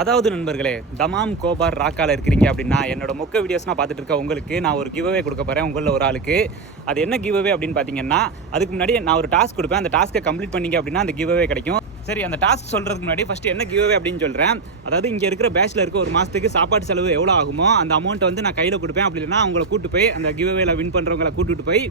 அதாவது நண்பர்களே தமாம் கோபார் ராக்கால இருக்கிறீங்க அப்படின்னா என்னோட மொக்க வீடியோஸ்லாம் பார்த்துட்டு இருக்க உங்களுக்கு நான் ஒரு கிவ்அவே கொடுக்க போகிறேன் உங்களில் ஒரு ஆளுக்கு. அது என்ன கிவ்அவே அப்படின்னு பார்த்தீங்கன்னா அதுக்கு முன்னாடி நான் ஒரு டாஸ்க் கொடுப்பேன். அந்த டாஸ்க்கை கம்ப்ளீட் பண்ணீங்க அப்படின்னா அந்த கிவ்அவே கிடைக்கும். சரி அந்த டாஸ்க் சொல்கிறதுக்கு முன்னாடி ஃபஸ்ட்டு என்ன கிவ்வே அப்படின்னு சொல்கிறேன் அதாவது இங்கே இருக்கிற பேச்சில் இருக்க ஒரு மாதத்துக்கு சாப்பாடு செலவு எவ்வளோ ஆகுமோ அந்த அமௌண்ட்டை வந்து நான் கையில் கொடுப்பேன். அப்படி இல்லைனா அவங்கள கூட்டு போய் அந்த கிவ்வேல வின் பண்ணுறவங்கள கூட்டிட்டு போய்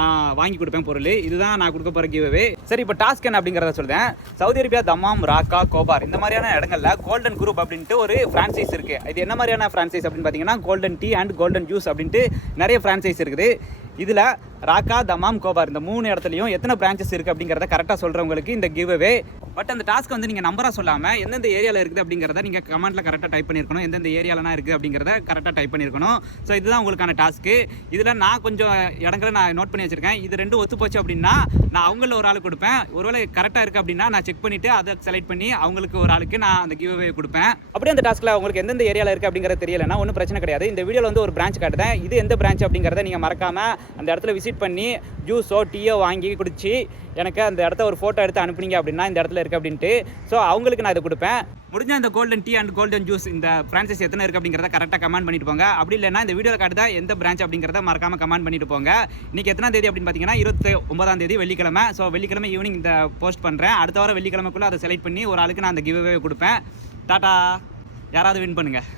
நான் வாங்கி கொடுப்பேன் பொருள். இதுதான் நான் கொடுக்க போகிற கிவ்வே சரி இப்போ டாஸ்க் என்ன அப்படிங்கிறத சொல்கிறேன் Saudi Arabia Dammam Rakah Khobar இந்த மாதிரியான இடங்களில் கோல்டன் குரூப் அப்படின்ட்டு ஒரு ஃப்ரான்சைஸ் இருக்குது இது என்ன மாதிரியான ஃப்ரான்சைஸ் அப்படின்னு பார்த்தீங்கன்னா golden tea and golden juice அப்படின்ட்டு நிறைய ஃப்ரான்சைஸ் இருக்குது. இதில் ராக்கா தமாம் கோபார் இந்த மூணு இடத்துலையும் எத்தனை பிரான்ச்சஸ் இருக்குது அப்படிங்கிறத கரெக்டாக சொல்கிறவங்களுக்கு இந்த கிவ்அவே பட் அந்த டாஸ்க் வந்து நீங்கள் நம்பராக சொல்லாமல் எந்தெந்த ஏரியாவில் இருக்குது அப்படிங்கிறத நீங்கள் கமெண்ட்டில் கரெக்டாக டைப் பண்ணியிருக்கணும் எந்தெந்த ஏரியாலலாம் இருக்குது அப்படிங்கிறத கரெக்டாக டைப் பண்ணியிருக்கணும் ஸோ இதுதான் உங்களுக்கான டாஸ்க்கு இதில் நான் கொஞ்சம் இடங்களை நான் நோட் பண்ணி வச்சுருக்கேன். இது ரெண்டும் ஒத்து போச்சு அப்படின்னா நான் அவங்கள ஒரு ஆள் கொடுப்பேன். ஒருவேளை கரெக்டாக இருக்குது அப்படின்னா நான் செக் பண்ணிவிட்டு அதை செலக்ட் பண்ணி அவங்களுக்கு ஒரு ஆளுக்கு நான் அந்த கிவ்வே கொடுப்பேன். அப்படியே அந்த டாஸ்க்கில் உங்களுக்கு எந்தெந்த ஏரியாவில் இருக்குது அப்படிங்கிறது தெரியலைன்னா ஒன்றும் பிரச்சனை கிடையாது. இந்த வீடியோவில் வந்து ஒரு பிரான்ச் காட்டுதேன் இது எந்த பிரான்ச் அப்படிங்கிறத நீங்கள் மறக்காமல் அந்த இடத்துல விசிட் பண்ணி ஜூஸோ டீயோ வாங்கி குடிச்சு எனக்கு அந்த இடத்த ஒரு ஃபோட்டோ எடுத்து அனுப்புனீங்க அப்படின்னா இந்த இடத்துல இருக்குது அப்படின்ட்டு. ஸோ அவங்களுக்கு நான் இதை கொடுப்பேன். முடிஞ்ச இந்த golden tea and golden juice இந்த பிரான்ச்சஸ் எத்தனை இருக்குது அப்படிங்கிறத கரெக்டாக கமெண்ட் பண்ணிட்டு போங்க. அப்படி இல்லைன்னா இந்த வீடியோ வீடியோவில் தான் எந்த பிரான்ச் அப்படிங்கிறத மறக்காமல் கமெண்ட் பண்ணிட்டு போங்க. இன்னைக்கு எத்தனாம் தேதி அப்படின்னு பார்த்தீங்கன்னா இருபத்தி ஒன்பதாம் தேதி வெள்ளிக்கிழமை. ஸோ வெள்ளிக்கிழமை ஈவினிங் இந்த போஸ்ட் பண்ணுறேன் அடுத்த வாரம் வெள்ளிக்கிழமைக்குள்ளே அதை செலக்ட் பண்ணி ஒரு ஆளுக்கு நான் அந்த கிவ்வே கொடுப்பேன். டாட்டா யாராவது வின் பண்ணுங்கள்